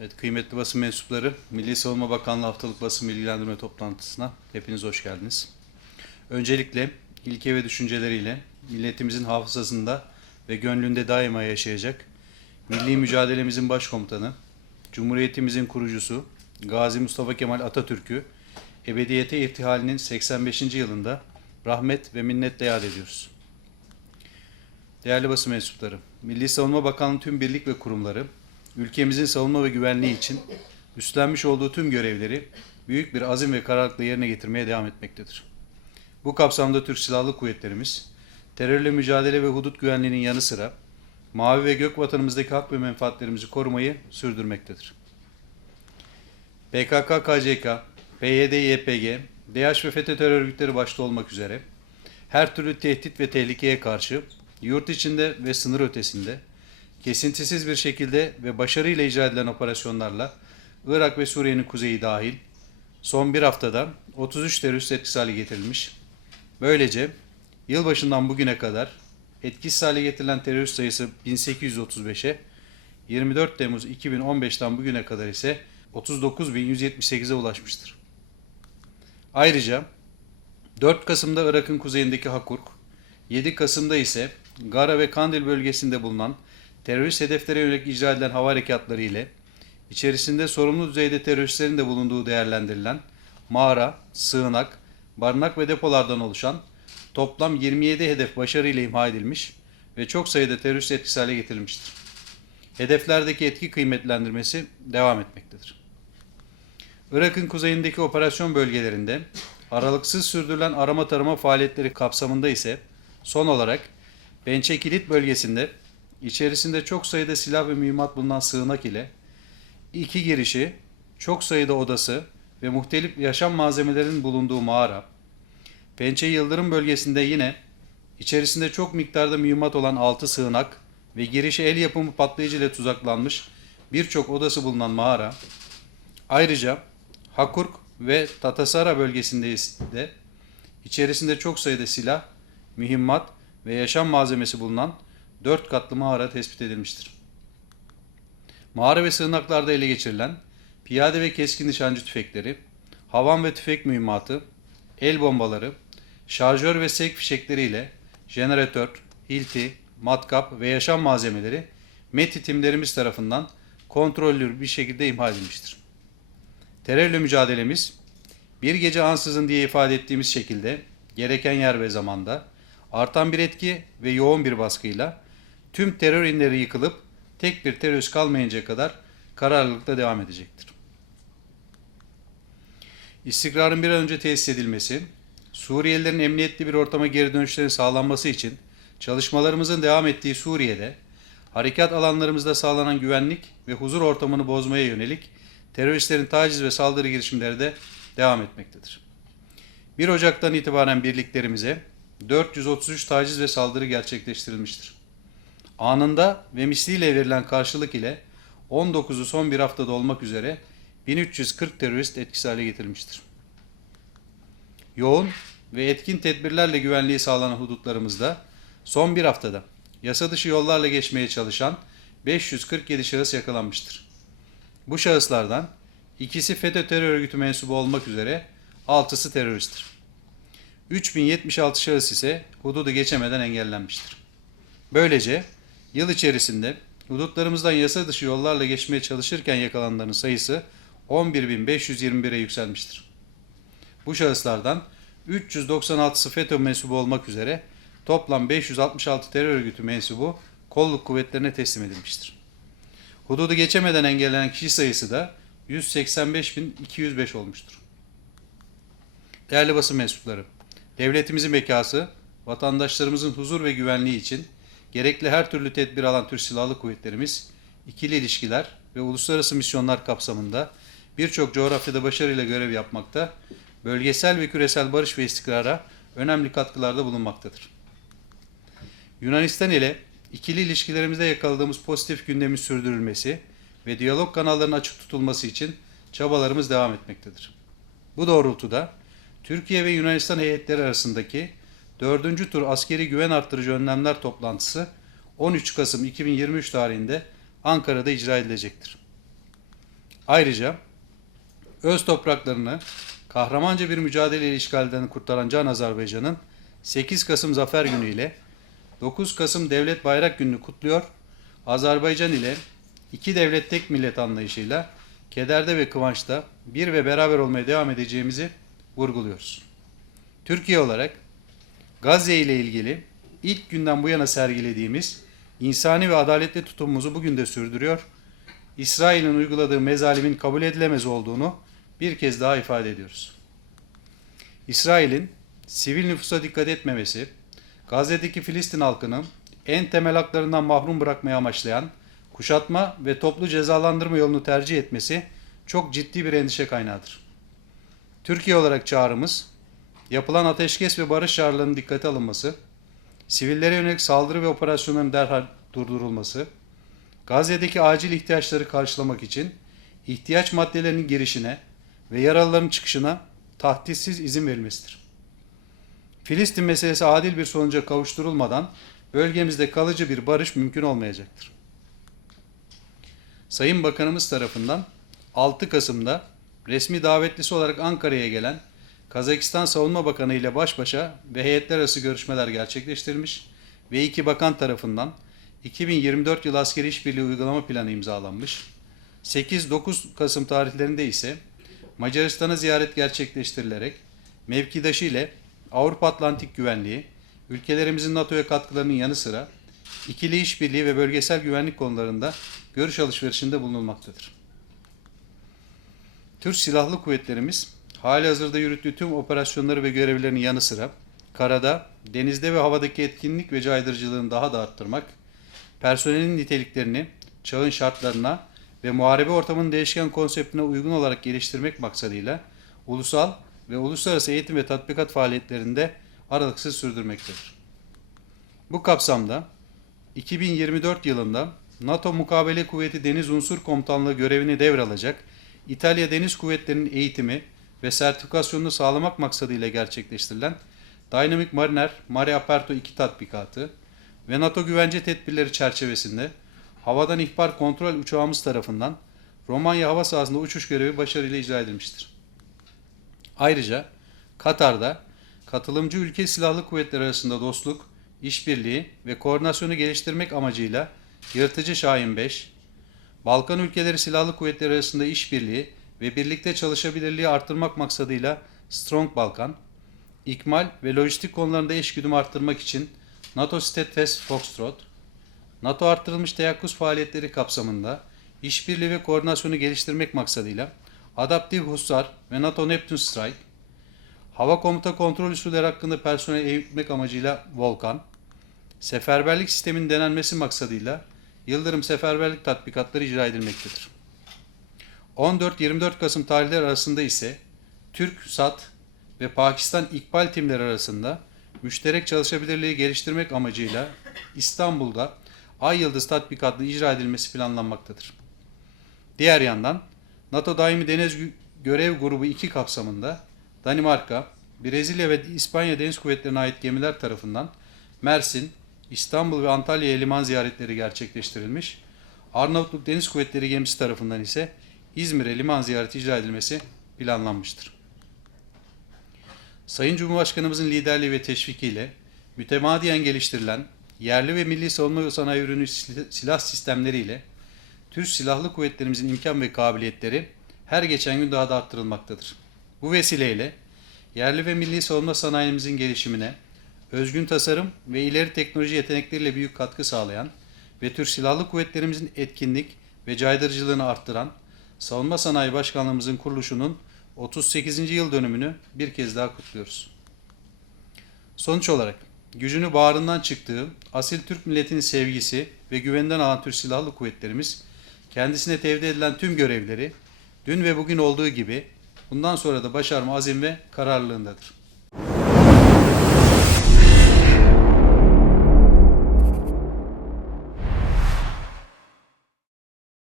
Evet, kıymetli basın mensupları, Milli Savunma Bakanlığı haftalık basın bilgilendirme toplantısına hepiniz hoş geldiniz. Öncelikle ilke ve düşünceleriyle milletimizin hafızasında ve gönlünde daima yaşayacak milli mücadelemizin başkomutanı, Cumhuriyetimizin kurucusu Gazi Mustafa Kemal Atatürk'ü ebediyete irtihalinin 85. yılında rahmet ve minnetle yad ediyoruz. Değerli basın mensupları, Milli Savunma Bakanlığı tüm birlik ve kurumları, ülkemizin savunma ve güvenliği için üstlenmiş olduğu tüm görevleri büyük bir azim ve kararlılıkla yerine getirmeye devam etmektedir. Bu kapsamda Türk Silahlı Kuvvetlerimiz, terörle mücadele ve hudut güvenliğinin yanı sıra mavi ve gök vatanımızdaki hak ve menfaatlerimizi korumayı sürdürmektedir. PKK, KCK, PYD, YPG, DH ve FETÖ terör örgütleri başta olmak üzere her türlü tehdit ve tehlikeye karşı yurt içinde ve sınır ötesinde kesintisiz bir şekilde ve başarıyla icra edilen operasyonlarla Irak ve Suriye'nin kuzeyi dahil son bir haftada 33 terörist etkisiz hale getirilmiş. Böylece yılbaşından bugüne kadar etkisiz hale getirilen terörist sayısı 1835'e, 24 Temmuz 2015'ten bugüne kadar ise 39.178'e ulaşmıştır. Ayrıca 4 Kasım'da Irak'ın kuzeyindeki Hakurk, 7 Kasım'da ise Gara ve Kandil bölgesinde bulunan terörist hedeflere yönelik icra edilen hava harekatları ile içerisinde sorumlu düzeyde teröristlerin de bulunduğu değerlendirilen mağara, sığınak, barınak ve depolardan oluşan toplam 27 hedef başarıyla imha edilmiş ve çok sayıda terörist etkisiz hale getirilmiştir. Hedeflerdeki etki kıymetlendirmesi devam etmektedir. Irak'ın kuzeyindeki operasyon bölgelerinde aralıksız sürdürülen arama tarama faaliyetleri kapsamında ise son olarak Bençe Kilit bölgesinde içerisinde çok sayıda silah ve mühimmat bulunan sığınak ile iki girişi, çok sayıda odası ve muhtelif yaşam malzemelerinin bulunduğu mağara, Pençe Yıldırım bölgesinde yine içerisinde çok miktarda mühimmat olan 6 sığınak ve girişi el yapımı patlayıcı ile tuzaklanmış birçok odası bulunan mağara, ayrıca Hakurk ve Tatasara bölgesinde de içerisinde çok sayıda silah, mühimmat ve yaşam malzemesi bulunan 4 katlı mağara tespit edilmiştir. Mağara ve sığınaklarda ele geçirilen piyade ve keskin nişancı tüfekleri, havan ve tüfek mühimmatı, el bombaları, şarjör ve sevk fişekleriyle jeneratör, hilti, matkap ve yaşam malzemeleri METİ timlerimiz tarafından kontrollü bir şekilde imha edilmiştir. Terörle mücadelemiz bir gece ansızın diye ifade ettiğimiz şekilde gereken yer ve zamanda artan bir etki ve yoğun bir baskıyla tüm terör inleri yıkılıp tek bir terörist kalmayıncaya kadar kararlılıkla devam edecektir. İstikrarın bir an önce tesis edilmesi, Suriyelilerin emniyetli bir ortama geri dönüşlerinin sağlanması için çalışmalarımızın devam ettiği Suriye'de harekat alanlarımızda sağlanan güvenlik ve huzur ortamını bozmaya yönelik teröristlerin taciz ve saldırı girişimleri de devam etmektedir. 1 Ocak'tan itibaren birliklerimize 433 taciz ve saldırı gerçekleştirilmiştir. Anında ve misliyle verilen karşılık ile 19'u son bir haftada olmak üzere 1340 terörist etkisiz hale getirilmiştir. Yoğun ve etkin tedbirlerle güvenliği sağlanan hudutlarımızda son bir haftada yasa dışı yollarla geçmeye çalışan 547 şahıs yakalanmıştır. Bu şahıslardan ikisi FETÖ terör örgütü mensubu olmak üzere 6'sı teröristtir. 3076 şahıs ise hududu geçemeden engellenmiştir. Böylece yıl içerisinde hudutlarımızdan yasa dışı yollarla geçmeye çalışırken yakalananların sayısı 11.521'e yükselmiştir. Bu şahıslardan 396'sı FETÖ mensubu olmak üzere toplam 566 terör örgütü mensubu kolluk kuvvetlerine teslim edilmiştir. Hududu geçemeden engellenen kişi sayısı da 185.205 olmuştur. Değerli basın mensupları, devletimizin bekası, vatandaşlarımızın huzur ve güvenliği için gerekli her türlü tedbir alan Türk Silahlı Kuvvetlerimiz, ikili ilişkiler ve uluslararası misyonlar kapsamında birçok coğrafyada başarıyla görev yapmakta, bölgesel ve küresel barış ve istikrara önemli katkılarda bulunmaktadır. Yunanistan ile ikili ilişkilerimizde yakaladığımız pozitif gündemin sürdürülmesi ve diyalog kanallarının açık tutulması için çabalarımız devam etmektedir. Bu doğrultuda Türkiye ve Yunanistan heyetleri arasındaki 4. tur askeri güven arttırıcı önlemler toplantısı 13 Kasım 2023 tarihinde Ankara'da icra edilecektir. Ayrıca öz topraklarını kahramanca bir mücadeleyle işgalden kurtaran Can Azerbaycan'ın 8 Kasım Zafer Günü ile 9 Kasım Devlet Bayrak Günü'nü kutluyor. Azerbaycan ile iki devlet tek millet anlayışıyla kederde ve kıvançta bir ve beraber olmaya devam edeceğimizi vurguluyoruz. Türkiye olarak Gazze ile ilgili ilk günden bu yana sergilediğimiz insani ve adaletli tutumumuzu bugün de sürdürüyor. İsrail'in uyguladığı mezalimin kabul edilemez olduğunu bir kez daha ifade ediyoruz. İsrail'in sivil nüfusa dikkat etmemesi, Gazze'deki Filistin halkının en temel haklarından mahrum bırakmayı amaçlayan kuşatma ve toplu cezalandırma yolunu tercih etmesi çok ciddi bir endişe kaynağıdır. Türkiye olarak çağrımız, yapılan ateşkes ve barış çağrılarının dikkate alınması, sivillere yönelik saldırı ve operasyonların derhal durdurulması, Gazze'deki acil ihtiyaçları karşılamak için ihtiyaç maddelerinin girişine ve yaralıların çıkışına tahdissiz izin verilmesidir. Filistin meselesi adil bir sonuca kavuşturulmadan bölgemizde kalıcı bir barış mümkün olmayacaktır. Sayın Bakanımız tarafından 6 Kasım'da resmi davetlisi olarak Ankara'ya gelen Kazakistan Savunma Bakanı ile baş başa ve heyetler arası görüşmeler gerçekleştirilmiş ve iki bakan tarafından 2024 yıl askeri işbirliği uygulama planı imzalanmış. 8-9 Kasım tarihlerinde ise Macaristan'a ziyaret gerçekleştirilerek mevkidaşı ile Avrupa Atlantik Güvenliği, ülkelerimizin NATO'ya katkılarının yanı sıra ikili işbirliği ve bölgesel güvenlik konularında görüş alışverişinde bulunulmaktadır. Türk Silahlı Kuvvetlerimiz hali hazırda yürüttüğü tüm operasyonları ve görevlerinin yanı sıra karada, denizde ve havadaki etkinlik ve caydırıcılığını daha da arttırmak, personelin niteliklerini çağın şartlarına ve muharebe ortamının değişken konseptine uygun olarak geliştirmek maksadıyla ulusal ve uluslararası eğitim ve tatbikat faaliyetlerinde aralıksız sürdürmektedir. Bu kapsamda 2024 yılında NATO Mukabele Kuvveti Deniz Unsur Komutanlığı görevini devralacak İtalya Deniz Kuvvetleri'nin eğitimi ve sertifikasyonunu sağlamak maksadıyla gerçekleştirilen Dynamic Mariner Mare Aperto 2 tatbikatı ve NATO güvence tedbirleri çerçevesinde havadan ihbar kontrol uçağımız tarafından Romanya hava sahasında uçuş görevi başarıyla icra edilmiştir. Ayrıca Katar'da katılımcı ülke silahlı kuvvetleri arasında dostluk, işbirliği ve koordinasyonu geliştirmek amacıyla Yırtıcı Şahin 5, Balkan ülkeleri silahlı kuvvetleri arasında işbirliği ve birlikte çalışabilirliği artırmak maksadıyla Strong Balkan, ikmal ve lojistik konularında eşgüdüm arttırmak için NATO Steadfast Foxtrot, NATO arttırılmış teyakkuz faaliyetleri kapsamında işbirliği ve koordinasyonu geliştirmek maksadıyla Adaptive Hussar ve NATO Neptune Strike, hava komuta kontrol usulleri hakkında personel eğitmek amacıyla Volkan, seferberlik sisteminin denenmesi maksadıyla Yıldırım Seferberlik tatbikatları icra edilmektedir. 14-24 Kasım tarihleri arasında ise Türk, SAT ve Pakistan İkbal timleri arasında müşterek çalışabilirliği geliştirmek amacıyla İstanbul'da Ay Yıldız tatbikatlı icra edilmesi planlanmaktadır. Diğer yandan NATO Daimi Deniz Görev Grubu 2 kapsamında Danimarka, Brezilya ve İspanya Deniz Kuvvetleri'ne ait gemiler tarafından Mersin, İstanbul ve Antalya'ya liman ziyaretleri gerçekleştirilmiş. Arnavutluk Deniz Kuvvetleri gemisi tarafından ise İzmir'e liman ziyareti icra edilmesi planlanmıştır. Sayın Cumhurbaşkanımızın liderliği ve teşvikiyle mütemadiyen geliştirilen yerli ve milli savunma sanayi ürünü sil- silah sistemleriyle Türk Silahlı Kuvvetlerimizin imkan ve kabiliyetleri her geçen gün daha da arttırılmaktadır. Bu vesileyle yerli ve milli savunma sanayimizin gelişimine özgün tasarım ve ileri teknoloji yetenekleriyle büyük katkı sağlayan ve Türk Silahlı Kuvvetlerimizin etkinlik ve caydırıcılığını arttıran Savunma Sanayi Başkanlığımızın kuruluşunun 38. yıl dönümünü bir kez daha kutluyoruz. Sonuç olarak gücünü bağrından çıktığı asil Türk milletinin sevgisi ve güveninden alan Türk Silahlı Kuvvetlerimiz kendisine tevdi edilen tüm görevleri dün ve bugün olduğu gibi bundan sonra da başarma azim ve kararlılığındadır.